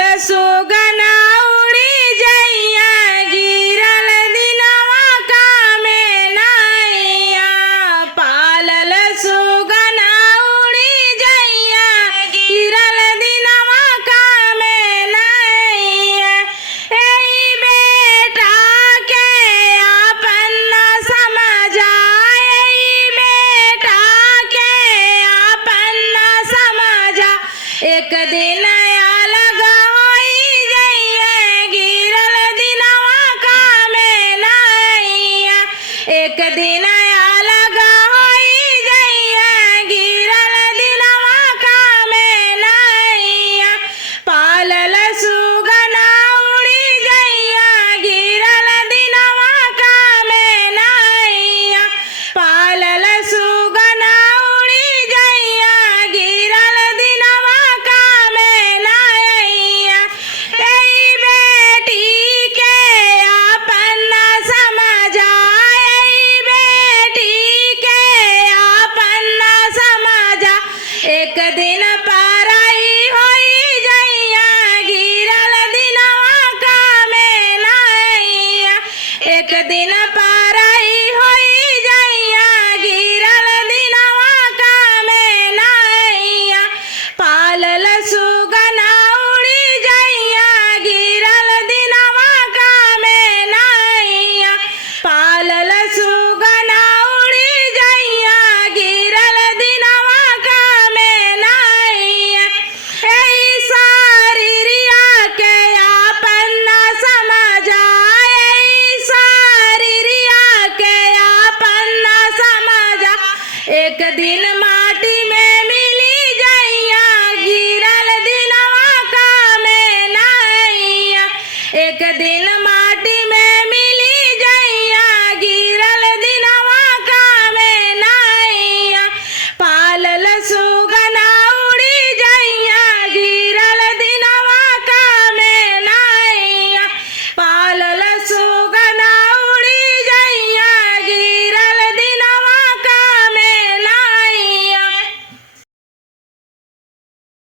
पालल सुगना उड़ी जइया गिरल दिनवा कामे नैया पालल सुगना उड़ी जइया गिरल दिनवा कामे नैया एई बेटा के आपन न समझा एई बेटा के आपन न समझा एक दिन अलग होई जइया गिरल दिनवा कामे नैया एक दिन अलग होई जइया गिरल दिनवा कामे नैया पालल सुगना उड़ी जइया गिरल दिनवा कामे नैया पालल सुगना उड़ी जइया गिरल दिनवा कामे नैया एई बेटी के आपन न समझा एई बेटी के आपन न समझा एक दिन पराई होई जइया गिरल दिनवा कामे नैया एक दिन पराई होई जइया गिरल दिनवा कामे नैया पालल सुगना उड़ी जइया गिरल दिनवा कामे नैया पालल सुगना उड़ी जइया गिरल दिनवा कामे नैया एई शरीरिया के आपन न समझा एई शरीरिया के आपन न समझा एक दिन